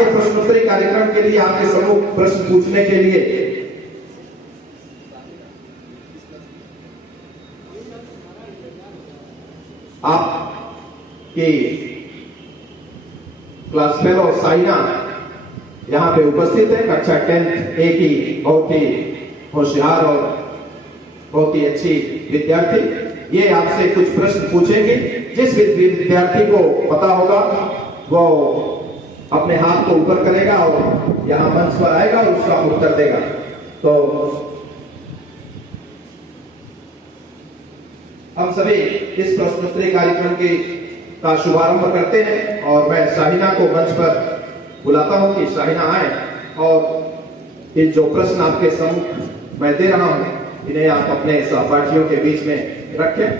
के प्रश्नोत्तरी कार्यक्रम के लिए आपके सम्मुख प्रश्न पूछने के लिए आपके क्लास फेलो साइना यहाँ पे उपस्थित है। कक्षा 10 ए की बहुत ही होशियार और बहुत ही अच्छी विद्यार्थी। ये आपसे कुछ प्रश्न पूछेंगे। जिस विद्यार्थी को पता होगा वो अपने हाथ को ऊपर करेगा और यहाँ मंच पर आएगा और उसका उत्तर देगा। तो हम सभी इस प्रश्नोत्तरी कार्यक्रम का शुभारंभ करते हैं और मैं शाहिना को मंच पर बुलाता हूं कि शाहिना आए और ये जो प्रश्न आपके सम्मुख मैं दे रहा हूं इन्हें आप अपने सहपाठियों के बीच में रखें।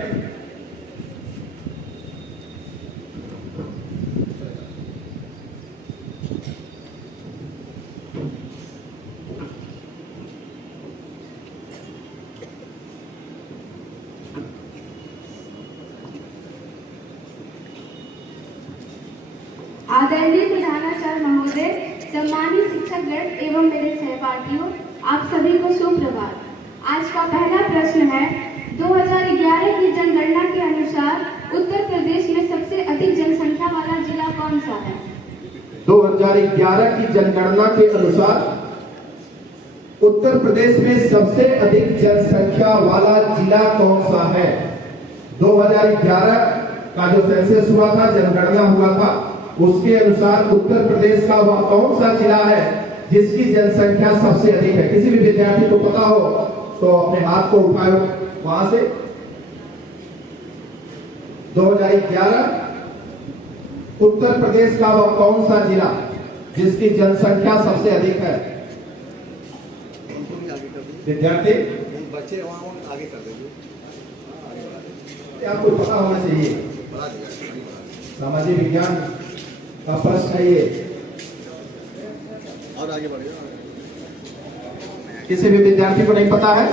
आदरणीय प्रधानाचार्य महोदय, सम्मानित शिक्षकगण एवं मेरे सहपाठियों, आप सभी को सुप्रभात। आज का पहला प्रश्न है, 2011 की जनगणना के अनुसार उत्तर प्रदेश में सबसे अधिक जनसंख्या वाला जिला कौन सा है? 2011 की जनगणना के अनुसार उत्तर प्रदेश में सबसे अधिक जनसंख्या वाला जिला कौन सा है? 2011 का जो सेंसस हुआ था, जनगणना हुआ था, उसके अनुसार उत्तर प्रदेश का वह कौन सा जिला है जिसकी जनसंख्या सबसे अधिक है? किसी भी विद्यार्थी को पता हो तो अपने हाथ को उठाओ वहां से। 2011 उत्तर प्रदेश का वह कौन सा जिला जिसकी जनसंख्या सबसे अधिक है? विद्यार्थी बच्चे वहां आगे कर देंगे, आपको पता होना चाहिए। सामाजिक विज्ञान का प्रश्न है ये, और आगे बढ़ेगा। किसी भी विद्यार्थी को नहीं पता है?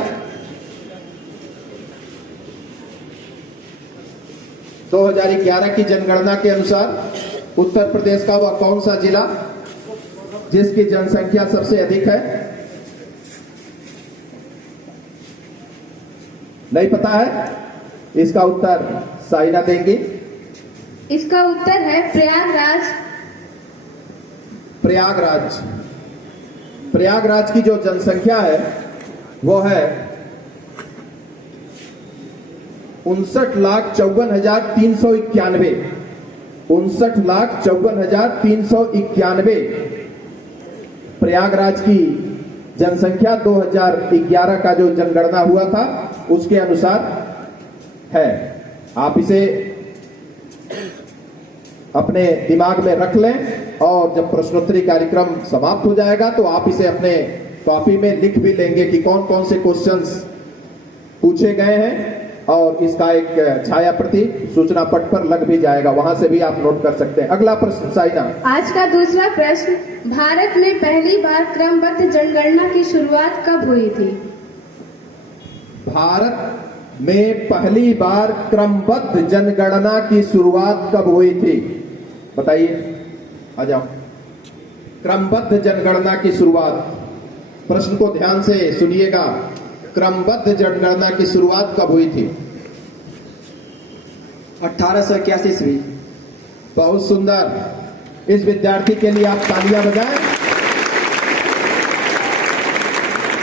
2011 की जनगणना के अनुसार उत्तर प्रदेश का वह कौन सा जिला जिसकी जनसंख्या सबसे अधिक है? नहीं पता है? इसका उत्तर साइना देंगी। इसका उत्तर है प्रयागराज। प्रयागराज। प्रयागराज की जो जनसंख्या है वो है 59,54,391। 59,54,391 प्रयागराज की जनसंख्या 2011 का जो जनगणना हुआ था उसके अनुसार है। आप इसे अपने दिमाग में रख लें और जब प्रश्नोत्तरी कार्यक्रम समाप्त हो जाएगा तो आप इसे अपने कॉपी में लिख भी लेंगे कि कौन कौन से क्वेश्चंस पूछे गए हैं और इसका एक छाया प्रति सूचना पट पर लग भी जाएगा, वहां से भी आप नोट कर सकते हैं। अगला प्रश्न साइना। आज का दूसरा प्रश्न, भारत में पहली बार क्रमबद्ध जनगणना की शुरुआत कब हुई थी? भारत में पहली बार क्रमबद्ध जनगणना की शुरुआत कब हुई थी? बताइए, आ जाओ। क्रमबद्ध जनगणना की शुरुआत, प्रश्न को ध्यान से सुनिएगा। क्रमबद्ध जनगणना की शुरुआत कब हुई थी? 1881 ईस्वी। बहुत सुंदर। इस विद्यार्थी के लिए आप तालियां बजाएं।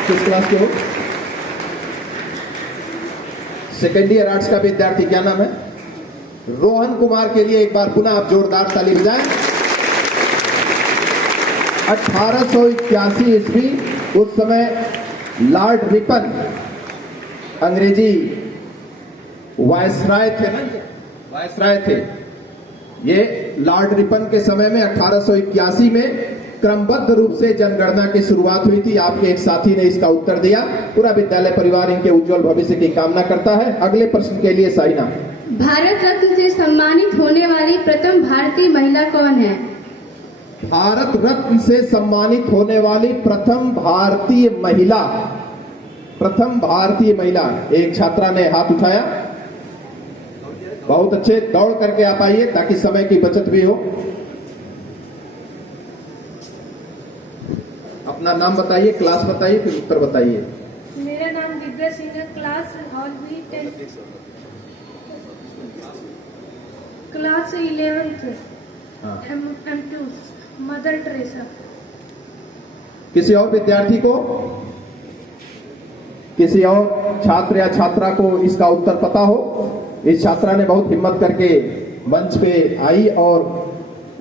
किस क्लास के हो? सेकेंड ईयर आर्ट्स का विद्यार्थी, क्या नाम है? रोहन कुमार के लिए एक बार पुनः आप जोरदार ताली बजाएं। 1881 ईस्वी, उस समय लॉर्ड रिपन अंग्रेजी वायसराय थे ना, वायसराय थे। ये लॉर्ड रिपन के समय में 1881 में क्रमबद्ध रूप से जनगणना की शुरुआत हुई थी। आपके एक साथी ने इसका उत्तर दिया। पूरा विद्यालय परिवार इनके उज्जवल भविष्य की कामना करता है। अगले प्रश्न के लिए साइना। भारत रत्न से सम्मानित होने वाली प्रथम भारतीय महिला कौन है? भारत रत्न से सम्मानित होने वाली प्रथम भारतीय महिला, प्रथम भारतीय महिला, एक छात्रा ने हाथ उठाया। बहुत अच्छे, दौड़ करके आप आइए ताकि समय की बचत भी हो। अपना नाम बताइए, क्लास बताइए, फिर उत्तर बताइए। मेरा नाम दिव्या सिंह है। क्लास हॉल भी 10 क्लास 11th हाँ। M2 mother Teresa. किसी और विद्यार्थी को, किसी और छात्र या छात्रा को इसका उत्तर पता हो? इस छात्रा ने बहुत हिम्मत करके मंच पे आई और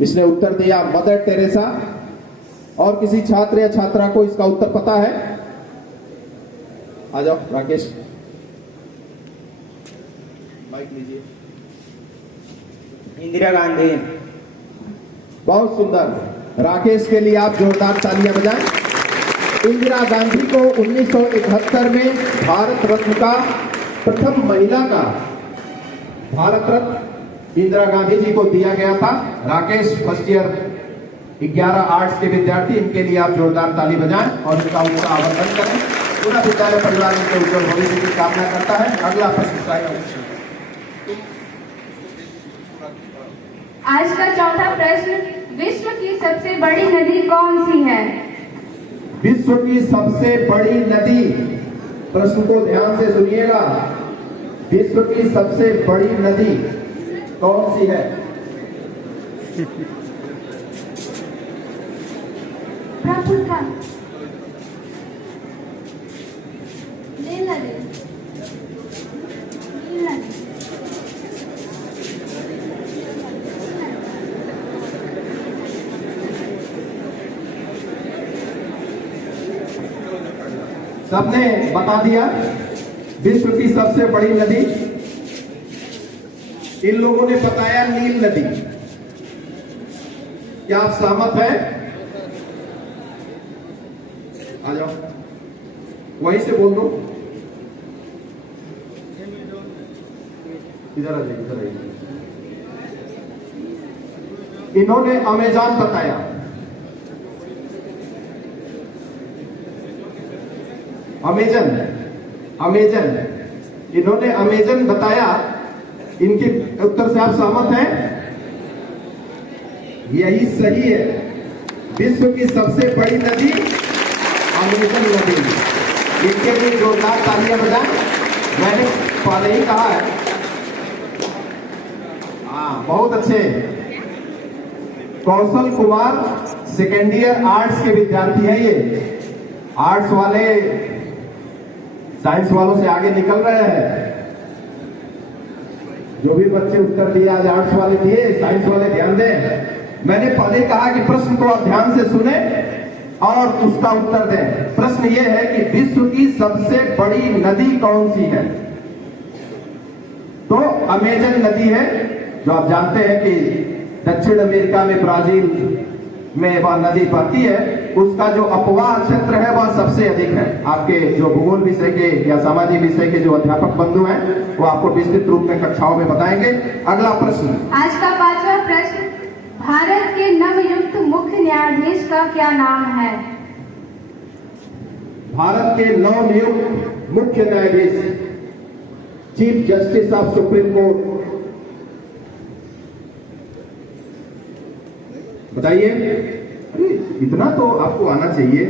इसने उत्तर दिया मदर टेरेसा। और किसी छात्र या छात्रा को इसका उत्तर पता है? आ जाओ राकेश, माइक लीजिए। इंदिरा गांधी। बहुत सुंदर, राकेश के लिए आप जोरदार तालियां बजाएं। इंदिरा गांधी को 1971 में भारत रत्न का प्रथम महिला का भारत रत्न इंदिरा गांधी जी को दिया गया था। राकेश फर्स्ट ईयर 11 आर्ट्स के विद्यार्थी, इनके लिए आप जोरदार ताली बजाएं और इनका उत्साह आवर्धन करें। पूरा विद्यालय परिवार इनके उज्जवल भविष्य की कामना करता है। अगला प्रश्न। आज का चौथा प्रश्न, विश्व की सबसे बड़ी नदी कौन सी है? विश्व की सबसे बड़ी नदी, प्रश्न को ध्यान से सुनिएगा, विश्व की सबसे बड़ी नदी कौन सी है? प्रफुल्ल का नील नदी। नील नदी। सबने बता दिया विश्व की सबसे बड़ी नदी। इन लोगों ने बताया नील नदी। क्या आप सहमत हैं? आ जाओ, वहीं से बोल दो। इधर आ जाइए, इधर आइए। इन्होंने अमेजन बताया। अमेजन, इन्होंने अमेजन बताया। इनके उत्तर से आप सहमत हैं? यही सही है। विश्व की सबसे बड़ी नदी अमेजन नदी। इनके लिए जोरदार तालियां बजाएं। मैंने पहले ही कहा है। हाँ, बहुत अच्छे। Kaushal Kumar second year arts के विद्यार्थी है। ये आर्ट्स वाले साइंस वालों से आगे निकल रहे हैं। जो भी बच्चे उत्तर दिए आज आर्ट्स वाले दिए, साइंस वाले ध्यान दें। मैंने पहले कहा कि प्रश्न को आप ध्यान से सुने और उसका उत्तर दें। प्रश्न यह है कि विश्व की सबसे बड़ी नदी कौन सी है? तो अमेजन नदी है, जो आप जानते हैं कि दक्षिण अमेरिका में, ब्राजील में वह नदी बहती है। उसका जो अपवाह क्षेत्र है वह सबसे अधिक है। आपके जो भूगोल विषय के या सामाजिक विषय के जो अध्यापक बंधु हैं वो आपको विस्तृत रूप में कक्षाओं में बताएंगे। अगला प्रश्न। आज का पांचवा प्रश्न, भारत के नवनियुक्त मुख्य न्यायाधीश का क्या नाम है? भारत के नवनियुक्त मुख्य न्यायाधीश, chief justice of supreme court, बताइए। अरे इतना तो आपको आना चाहिए।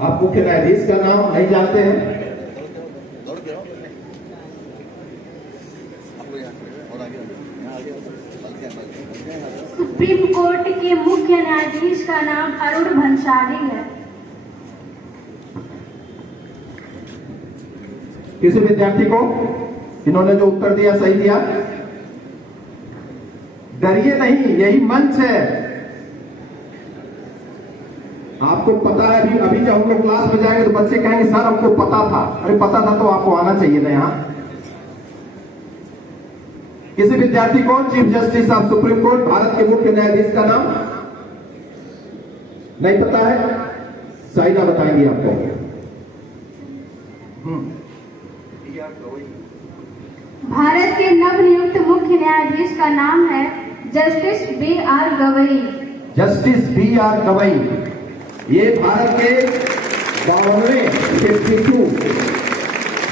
आप मुख्य न्यायाधीश का नाम नहीं जानते हैं? दौड़ के आओ। आपको यहाँ खड़े और आगे सुप्रीम कोर्ट के मुख्य न्यायाधीश का नाम अरुण भंसाली है। किसी विद्यार्थी को इन्होंने जो उत्तर दिया सही दिया? डरिए नहीं, यही मंच है। आपको पता है। अभी जब हम लोग क्लास में जाएंगे तो बच्चे कहेंगे सर हमको पता था। अरे पता था तो आपको आना चाहिए ना यहाँ। किसी विद्यार्थी को chief justice of supreme court, Bharat के मुख्य न्यायाधीश का नाम नहीं पता है? साइना बताएंगी आपको। भारत के नवनियुक्त मुख्य न्यायाधीश का नाम है justice B.R. Gavai. Justice B.R. Gavai ये भारत के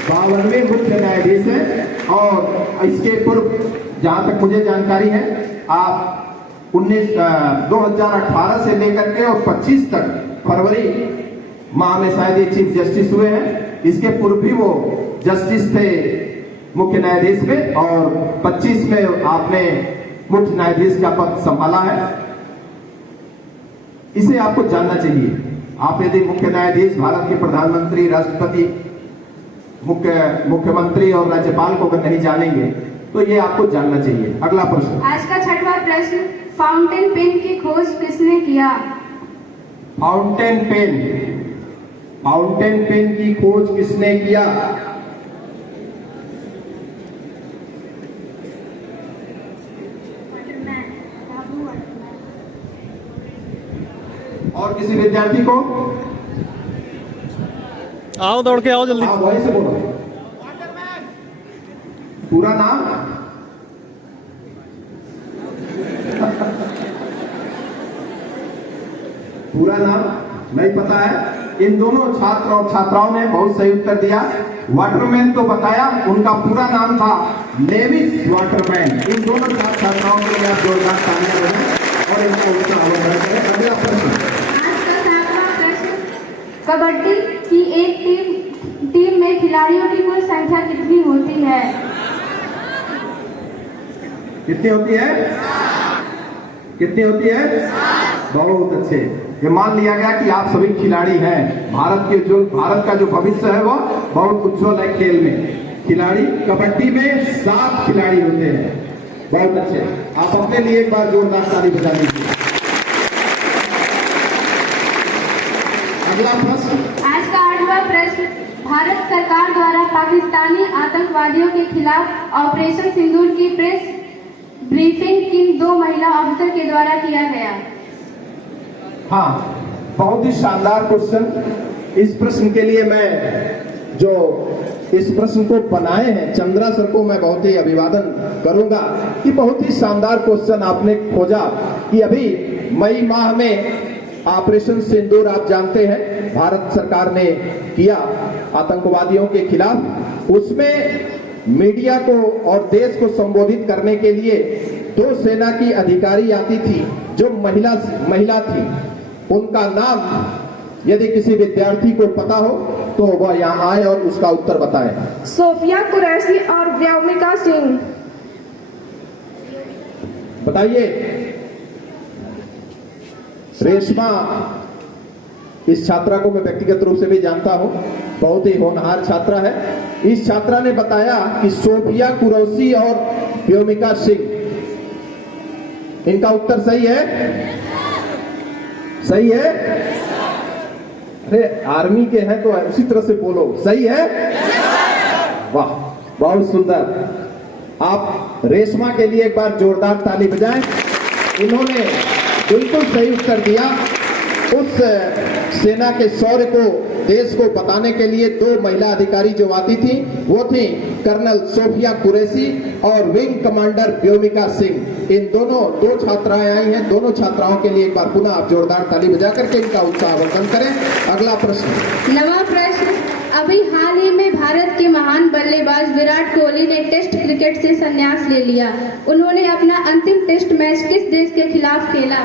52वें मुख्य न्यायाधीश हैं। और इसके पूर्व जहां तक मुझे जानकारी है, आप 2018 से लेकर के और 25 तक फरवरी माह में शायद ये चीफ जस्टिस हुए हैं। इसके पूर्व भी वो जस्टिस थे मुख्य न्यायाधीश में, और 25 में आपने मुख्य न्यायाधीश का पद संभाला है। इसे आपको जानना चाहिए। आप यदि मुख्य न्यायाधीश, भारत के प्रधानमंत्री, राष्ट्रपति, मुख्यमंत्री और राज्यपाल को अगर नहीं जानेंगे तो ये आपको जानना चाहिए। अगला प्रश्न। आज का 6वां प्रश्न, फाउंटेन पेन की खोज किसने किया? फाउंटेन पेन की खोज किसने किया? और किसी विद्यार्थी को? आओ दौड़ के आओ जल्दी। आप वहीं से बोलो। पूरा नाम? पूरा नाम नहीं पता है। इन दोनों छात्र और छात्राओं ने बहुत सही उत्तर दिया। वाटरमैन तो बताया, उनका पूरा नाम था लेविस वाटरमैन। इन दोनों छात्र छात्राओं के लिए आप जोरदार तालियां बजाएं और इनका उत्तर अवलोकन करें। अगला प्रश्न। आज का 7वां प्रश्न, कबड्डी की एक टीम में खिलाड़ियों की कुल संख्या कितनी होती है? कितनी होती है? कितनी होती है? बहुत अच्छे। ये मान लिया गया कि आप सभी खिलाड़ी हैं। भारत का जो भविष्य है वो बहुत उज्जवल है खेल में। खिलाड़ी कबड्डी में 7 खिलाड़ी होते हैं। बहुत अच्छे। आप अपने लिए एक बार जोरदार ताली बजा दीजिए। अगला प्रश्न। आज का 8वां प्रश्न, भारत सरकार द्वारा पाकिस्तानी आतंकवादियों के खिलाफ ऑपरेशन सिंदूर की प्रेस ब्रीफिंग किन 2 महिला ऑफिसर के द्वारा किया गया? हाँ, बहुत ही शानदार क्वेश्चन। इस प्रश्न के लिए मैं जो इस प्रश्न को बनाए हैं चंद्रा सर को मैं बहुत ही अभिवादन करूंगा कि बहुत ही शानदार क्वेश्चन आपने खोजा। कि अभी मई माह में ऑपरेशन सिंदूर आप जानते हैं भारत सरकार ने किया आतंकवादियों के खिलाफ। उसमें मीडिया को और देश को संबोधित करने के लिए 2 सेना की अधिकारी आती थी जो महिला थी। उनका नाम यदि किसी विद्यार्थी को पता हो तो वह यहाँ आए और उसका उत्तर बताए। सोफिया कुरैशी और व्योमिका सिंह। बताइए। रेशमा, इस छात्रा को मैं व्यक्तिगत रूप से भी जानता हूं, बहुत ही होनहार छात्रा है। इस छात्रा ने बताया कि सोफिया कुरैशी और व्योमिका सिंह। इनका उत्तर सही है? सही है? अरे आर्मी के हैं तो उसी तरह से बोलो। सही है? वाह, बहुत सुंदर। आप रेशमा के लिए एक बार जोरदार ताली बजाएं। इन्होंने बिल्कुल सही उत्तर दिया। उस सेना के शौर्य को देश को बताने के लिए 2 महिला अधिकारी जो आती थी वो थी कर्नल सोफिया कुरैशी और विंग कमांडर व्योमिका सिंह। इन दोनों 2 छात्राएं आई हैं। दोनों छात्राओं के लिए एक बार पुनः आप जोरदार ताली बजा करके इनका उत्साह वर्धन करें। अगला प्रश्न। 9वां प्रश्न, अभी हाल ही में भारत के महान बल्लेबाज विराट कोहली ने टेस्ट क्रिकेट से संन्यास ले लिया। उन्होंने अपना अंतिम टेस्ट मैच किस देश के खिलाफ खेला?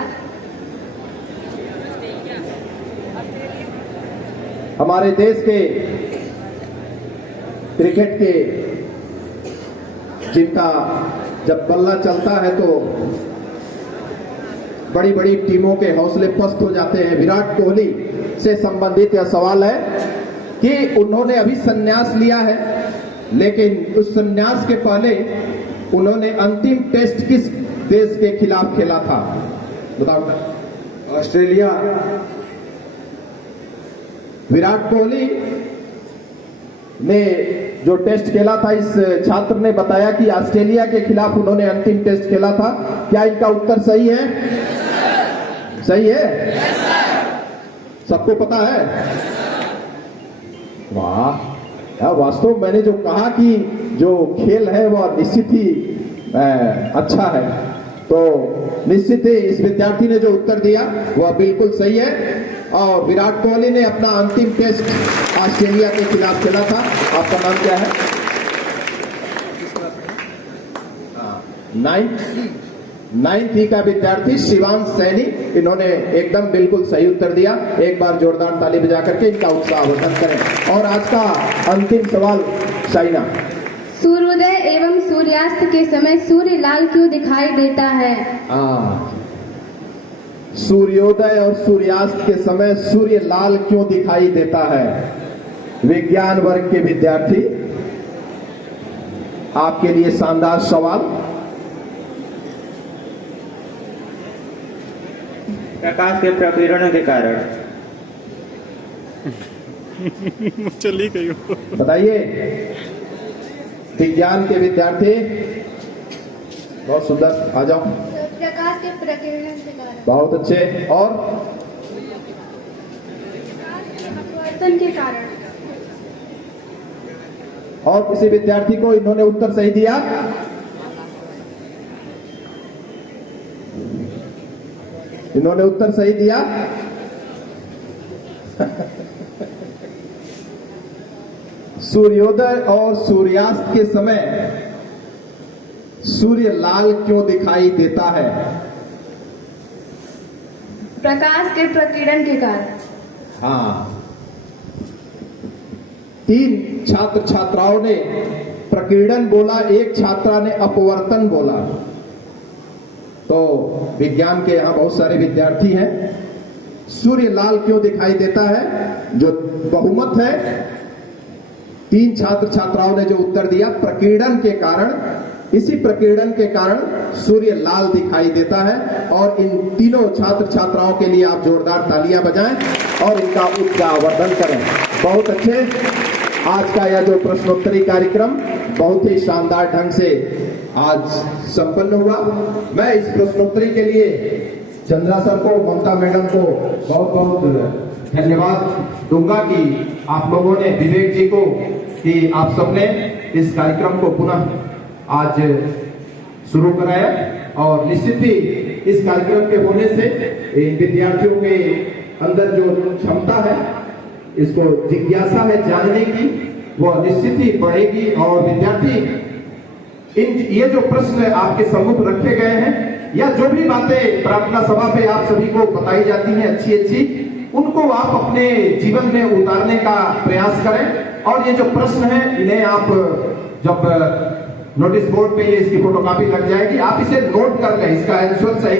हमारे देश के क्रिकेट के जिनका जब बल्ला चलता है तो बड़ी बड़ी टीमों के हौसले पस्त हो जाते हैं। विराट कोहली से संबंधित यह सवाल है कि उन्होंने अभी संन्यास लिया है, लेकिन उस संन्यास के पहले उन्होंने अंतिम टेस्ट किस देश के खिलाफ खेला था? बताओ। ऑस्ट्रेलिया। विराट कोहली ने जो टेस्ट खेला था, इस छात्र ने बताया कि ऑस्ट्रेलिया के खिलाफ उन्होंने अंतिम टेस्ट खेला था। क्या इनका उत्तर सही है? सही है? सबको पता है? वाह, वास्तव मैंने जो कहा कि जो खेल है वह निश्चित ही अच्छा है, तो निश्चित ही इस विद्यार्थी ने जो उत्तर दिया वह बिल्कुल सही है। और विराट कोहली ने अपना अंतिम टेस्ट ऑस्ट्रेलिया के खिलाफ खेला था। आपका नाम क्या है? 9th का विद्यार्थी शिवांश सैनी, इन्होंने एकदम बिल्कुल सही उत्तर दिया। एक बार जोरदार ताली बजा करके इनका उत्साहवर्धन करें। और आज का अंतिम सवाल शाइना। सूर्योदय एवं सूर्यास्त के समय सूर्य लाल क्यों दिखाई देता है? सूर्योदय और सूर्यास्त के समय सूर्य लाल क्यों दिखाई देता है? विज्ञान वर्ग के विद्यार्थी, आपके लिए शानदार सवाल। प्रकाश के प्रकीर्णन के कारण। चली गई बताइए विज्ञान के विद्यार्थी, बहुत सुंदर, आ जाओ। प्रकाश के प्रकीर्णन के कारण। बहुत अच्छे। और अपवर्तन के कारण। और किसी विद्यार्थी को, इन्होंने उत्तर सही दिया। इन्होंने उत्तर सही दिया। सूर्योदय और सूर्यास्त के समय सूर्य लाल क्यों दिखाई देता है? प्रकाश के प्रकीर्णन के कारण। हाँ, 3 छात्र छात्राओं ने प्रकीर्णन बोला, एक छात्रा ने अपवर्तन बोला। तो विज्ञान के यहां बहुत सारे विद्यार्थी हैं। सूर्य लाल क्यों दिखाई देता है? जो बहुमत है, 3 छात्र छात्राओं ने जो उत्तर दिया, प्रकीर्णन के कारण, इसी प्रकीर्णन के कारण सूर्य लाल दिखाई देता है। और इन तीनों छात्र छात्राओं के लिए आप जोरदार तालियां बजाएं और इनका उत्साहवर्धन करें। बहुत अच्छे। आज का यह जो प्रश्नोत्तरी कार्यक्रम बहुत ही शानदार ढंग से आज संपन्न हुआ। मैं इस प्रश्नोत्तरी के लिए चंद्रा सर को, ममता मैडम को बहुत बहुत धन्यवाद दूंगा कि आप लोगों ने, विवेक जी को, कि आप सबने इस कार्यक्रम को पुनः आज शुरू कराया। और निश्चित ही इस कार्यक्रम के होने से इन विद्यार्थियों के अंदर जो क्षमता है, इसको जिज्ञासा है जानने की, वह निश्चित ही बढ़ेगी। और विद्यार्थी, ये जो प्रश्न आपके सम्मुख रखे गए हैं, या जो भी बातें प्रार्थना सभा पे आप सभी को बताई जाती हैं अच्छी अच्छी, उनको आप अपने जीवन में उतारने का प्रयास करें। और ये जो प्रश्न है, इन्हें आप जब नोटिस बोर्ड पे ये इसकी फोटोकॉपी लग जाएगी, आप इसे नोट कर लें, इसका आंसर सही।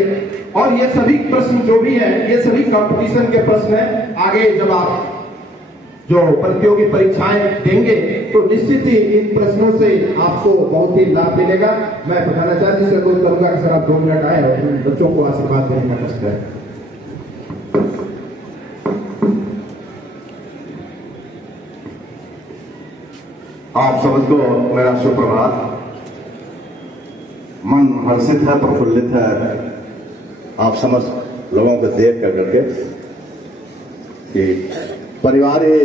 और ये सभी प्रश्न जो भी है, ये सभी कंपटीशन के प्रश्न है। आगे जब आप जो प्रतियोगी परीक्षाएं देंगे तो निश्चित ही इन प्रश्नों से आपको बहुत ही लाभ मिलेगा। मैं प्रधानाचार्य से अनुरोध करूंगा कि सर आप 2 मिनट आए और उन बच्चों को आशीर्वाद देने का कष्ट करें। आप सबको मेरा सुप्रभात। मन हर्षित है, प्रफुल्लित है आप समस्त लोगों को देख करके कि परिवार ही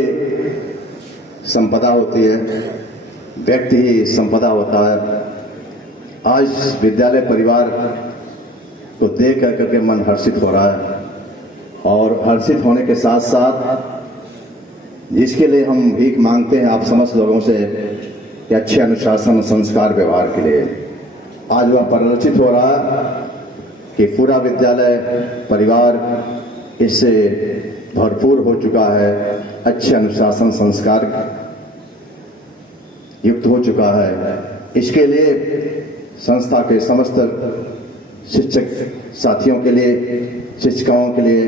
संपदा होती है, व्यक्ति ही संपदा होता है। आज विद्यालय परिवार को देख करके मन हर्षित हो रहा है। और हर्षित होने के साथ साथ जिसके लिए हम भीख मांगते हैं आप समस्त लोगों से कि अच्छे अनुशासन, संस्कार, व्यवहार के लिए, आज वह परिलक्षित हो रहा है कि पूरा विद्यालय परिवार इससे भरपूर हो चुका है, अच्छे अनुशासन संस्कार युक्त हो चुका है। इसके लिए संस्था के समस्त शिक्षक साथियों के लिए, शिक्षिकाओं के लिए,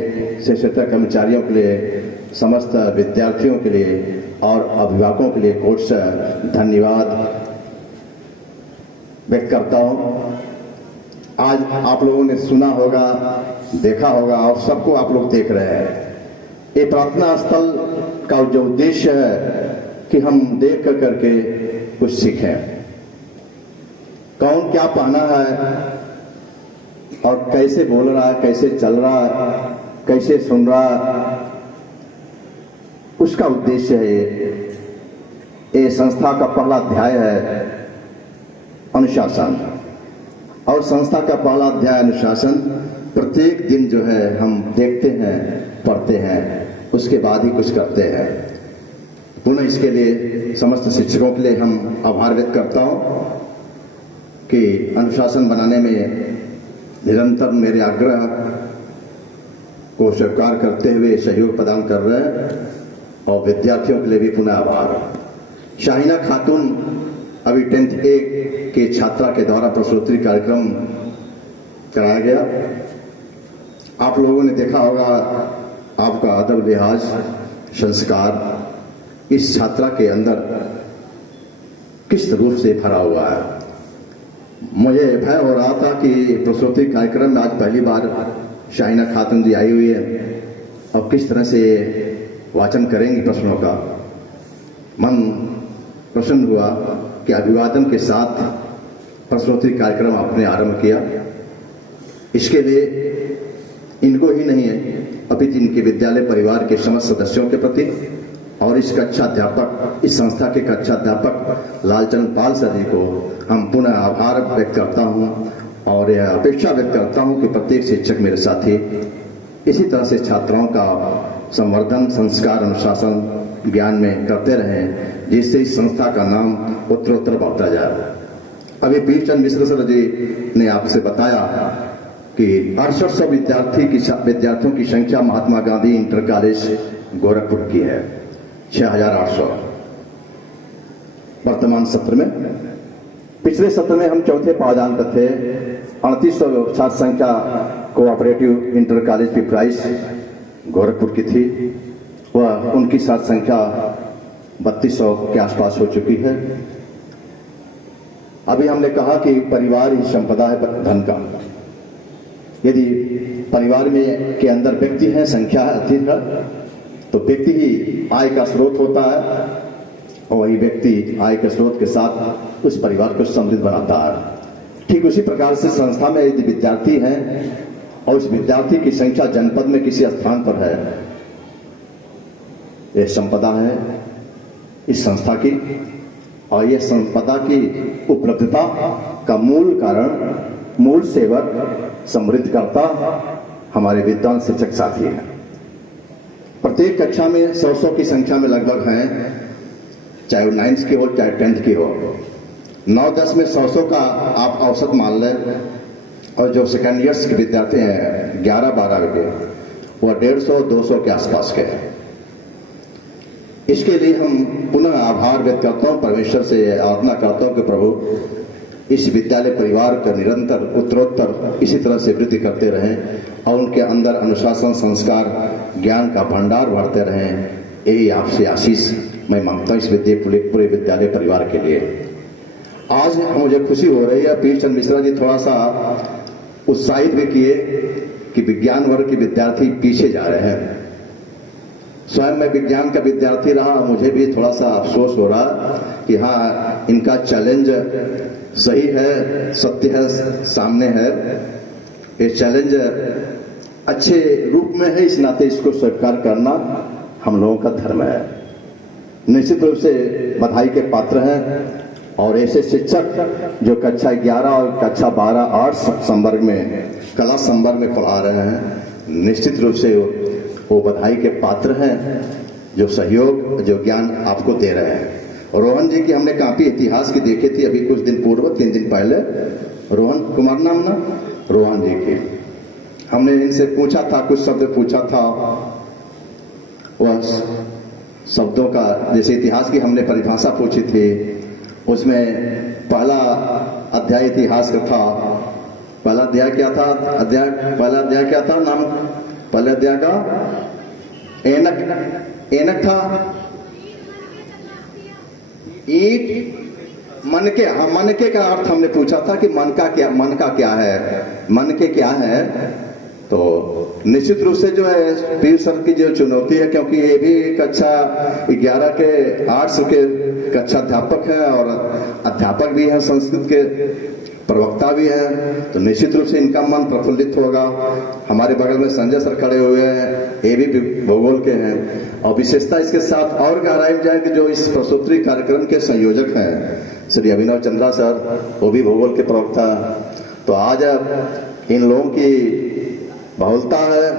शिक्षक कर्मचारियों के लिए, समस्त विद्यार्थियों के लिए और अभिभावकों के लिए कोट से धन्यवाद व्यक्त करता हूं। आज आप लोगों ने सुना होगा, देखा होगा और सबको आप लोग देख रहे हैं। ये प्रार्थना स्थल का जो उद्देश्य है कि हम देख कर करके कुछ सीखें, कौन क्या पहना है और कैसे बोल रहा है, कैसे चल रहा है, कैसे सुन रहा है, उसका उद्देश्य है। ये संस्था का पहला अध्याय है अनुशासन, और संस्था का पहला अध्याय अनुशासन प्रत्येक दिन जो है हम देखते हैं, पढ़ते हैं, उसके बाद ही कुछ करते हैं। पुनः इसके लिए समस्त शिक्षकों के लिए हम आभार व्यक्त करता हूं कि अनुशासन बनाने में निरंतर मेरे आग्रह को स्वीकार करते हुए सहयोग प्रदान कर रहे हैं और विद्यार्थियों के लिए भी पुनः आभार। शाहीना खातून अभी 10th A के छात्रा के द्वारा प्रसूति कार्यक्रम कराया गया। आप लोगों ने देखा होगा, आपका अदब लिहाज संस्कार इस छात्रा के अंदर किस रूप से भरा हुआ है। मुझे भय हो रहा था कि प्रसूति कार्यक्रम में आज पहली बार शाहीना खातून जी आई हुई है और किस तरह से वाचन करेंगी प्रश्नों का। मन प्रसन्न हुआ कि अभिवादन के साथ प्रसूति कार्यक्रम आपने आरंभ किया। इसके लिए इनको ही नहीं है अपितु इनके विद्यालय परिवार के समस्त सदस्यों के प्रति और इस कक्षा अध्यापक, इस संस्था के कक्षा अध्यापक लालचंद पाल सर जी को हम पुनः आभार व्यक्त करता हूं और यह अपेक्षा व्यक्त करता हूं कि प्रत्येक शिक्षक मेरे साथी इसी तरह से छात्राओं का संवर्धन, संस्कार, अनुशासन, ज्ञान में करते रहें, जिससे इस संस्था का नाम उत्तरोत्तर बढ़ता जाए। अभी पीरचंद मिश्र सर जी ने आपसे बताया कि 6800 विद्यार्थियों की संख्या महात्मा गांधी इंटर कॉलेज गोरखपुर की है, 6800 वर्तमान सत्र में। पिछले सत्र में हम चौथे पावदान पर थे। 3800 छात्र संख्या कोऑपरेटिव इंटर कॉलेज की प्राइस गोरखपुर की थी, वह उनकी छात्र संख्या 3200 के आसपास हो चुकी है। अभी हमने कहा कि परिवार ही संपदा है धन का। यदि परिवार में के अंदर व्यक्ति हैं, संख्या अधिक है, तो व्यक्ति ही आय का स्रोत होता है और वही व्यक्ति आय के स्रोत के साथ उस परिवार को समृद्ध बनाता है। ठीक उसी प्रकार से संस्था में यदि विद्यार्थी हैं और उस विद्यार्थी की संख्या जनपद में किसी स्थान पर है, यह संपदा है इस संस्था की और यह संपदा की उपलब्धता का मूल कारण, मूल सेवक, समृद्ध करता हमारे विद्वान शिक्षक साथी हैं। प्रत्येक कक्षा में 100 की संख्या में लगभग हैं, चाहे वो 9th की हो चाहे 10th की हो। 9-10 में 100 का आप औसत मान लें और जो सेकेंड ईयर्स के विद्यार्थी हैं 11-12 के, वह 150-200 के आसपास के हैं। इसके लिए हम पुनः आभार व्यक्त करता हूं, परमेश्वर से आराधना करता हूं कि प्रभु इस विद्यालय परिवार का निरंतर उत्तरोत्तर इसी तरह से वृद्धि करते रहें और उनके अंदर अनुशासन, संस्कार, ज्ञान का भंडार बढ़ते रहें। यही आपसे आशीष मैं मांगता हूं इस पूरे विद्यालय परिवार के लिए। आज मुझे खुशी हो रही है, पीरचंद मिश्रा जी थोड़ा सा उत्साहित भी किए कि विज्ञान वर्ग के विद्यार्थी पीछे जा रहे हैं। स्वयं मैं विज्ञान का विद्यार्थी रहा, मुझे भी थोड़ा सा अफसोस हो रहा कि हाँ, इनका चैलेंज सही है, सत्य है, सामने है। ये चैलेंज अच्छे रूप में है, इस नाते इसको स्वीकार करना हम लोगों का धर्म है। निश्चित रूप से बधाई के पात्र हैं और ऐसे शिक्षक जो कक्षा 11 और कक्षा 12 आर्ट्स संवर्ग में, कला संवर्ग में पढ़ा रहे हैं, निश्चित रूप से वो बधाई के पात्र हैं जो सहयोग, जो ज्ञान आपको दे रहे हैं। रोहन जी की हमने काफी इतिहास की देखी थी अभी कुछ दिन पूर्व, 3 दिन पहले। रोहन कुमार नाम ना, रोहन जी की हमने इनसे पूछा था, कुछ शब्द पूछा था, वह शब्दों का जैसे इतिहास की हमने परिभाषा पूछी थी, उसमें पहला अध्याय इतिहास का था। पहला अध्याय क्या था? पहला अध्याय क्या था? नाम पहले अध्याय का एनक था। ईट मन के, हाँ, मन के का अर्थ हमने पूछा था कि मन का क्या है, मन के क्या है। तो निश्चित रूप से जो है पीर सर की जो चुनौती है, क्योंकि ये भी कक्षा 11 के आर्ट्स के कक्षा अध्यापक है और अध्यापक भी है, संस्कृत के प्रवक्ता भी है, तो निश्चित रूप से इनका मन प्रफुल्लित होगा। हमारे बगल में संजय सर खड़े हुए हैं, ये भी भूगोल के हैं। और विशेषता इसके साथ और गहराई में जाए कि जो इस प्रसूति कार्यक्रम के संयोजक हैं श्री अभिनव चंद्रा सर, वो भी भूगोल के प्रवक्ता। तो आज इन लोगों की बहुलता है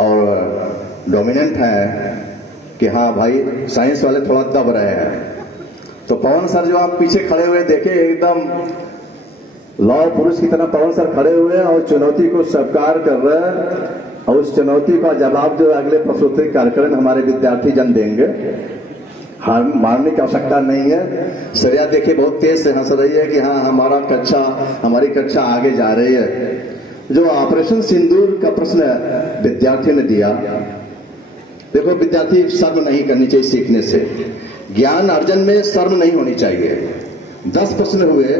और डोमिनेंट है कि हाँ भाई, साइंस वाले थोड़ा दब रहे हैं। तो पवन सर जो आप पीछे खड़े हुए देखे, एकदम लौह पुरुष की तरह पवन सर खड़े हुए हैं और चुनौती को स्वीकार कर रहे हैं और उस चुनौती का जवाब जो अगले प्रश्नोत्तरी कार्यक्रम हमारे विद्यार्थी जन देंगे। हार मारने की आवश्यकता नहीं है। श्रेया देखिए बहुत तेज से हंस रही है कि हाँ हमारी कक्षा आगे जा रही है। जो ऑपरेशन सिंदूर का प्रश्न विद्यार्थी ने दिया, देखो विद्यार्थी शर्म नहीं करनी चाहिए सीखने से, ज्ञान अर्जन में शर्म नहीं होनी चाहिए। 10 प्रश्न हुए,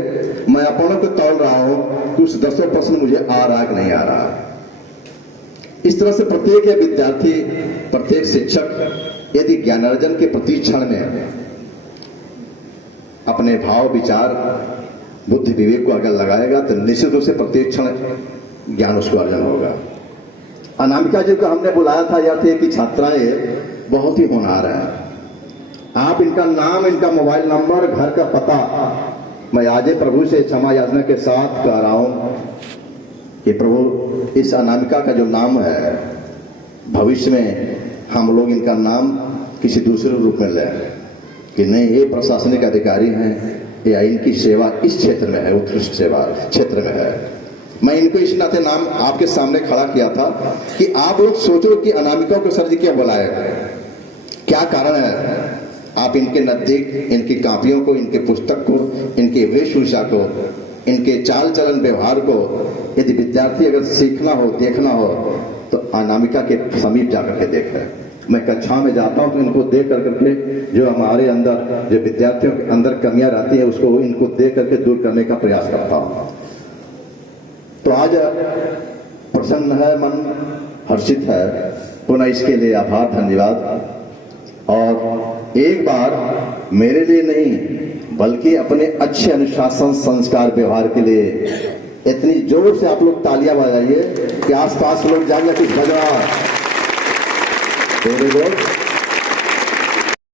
मैं अपनों को तौल रहा हूं कि उस 10 प्रश्न मुझे आ रहा कि नहीं आ रहा। इस तरह से प्रत्येक विद्यार्थी, प्रत्येक शिक्षक यदि ज्ञानार्जन के प्रति क्षण में अपने भाव विचार बुद्धि विवेक को अगर लगाएगा तो निश्चित रूप से प्रत्येक क्षण ज्ञान उसको अर्जन होगा। अनामिका जी को हमने बुलाया था यह थे कि छात्राएं बहुत ही होनहार हैं। आप इनका नाम, इनका मोबाइल नंबर, घर का पता मैं आज प्रभु से क्षमा याचना के साथ कह रहा हूं कि प्रभु इस अनामिका का जो नाम है भविष्य में हम लोग इनका नाम किसी दूसरे रूप में लें कि नहीं ये प्रशासनिक अधिकारी हैं या इनकी सेवा इस क्षेत्र में है, उत्कृष्ट सेवा क्षेत्र में है। मैं इनको इस नाते नाम आपके सामने खड़ा किया था कि आप लोग सोचो कि अनामिका को सर जी क्या बुलाए, क्या कारण है। आप इनके नजदीक इनकी कापियों को, इनके पुस्तक को, इनके वेशभूषा को, इनके चाल चलन व्यवहार को यदि विद्यार्थी अगर सीखना हो, देखना हो तो अनामिका के समीप जाकर के देखें। मैं कक्षा में जाता हूं तो इनको देख करके जो हमारे अंदर, जो विद्यार्थियों के अंदर कमियां रहती है उसको इनको देख करके दूर करने का प्रयास करता हूं। तो आज प्रसन्न है मन, हर्षित है, पुनः इसके लिए आभार, धन्यवाद। और एक बार मेरे लिए नहीं बल्कि अपने अच्छे अनुशासन, संस्कार, व्यवहार के लिए इतनी जोर से आप लोग तालियां बजाइए कि आसपास लोग जाएंगे कुछ बजा। Very good.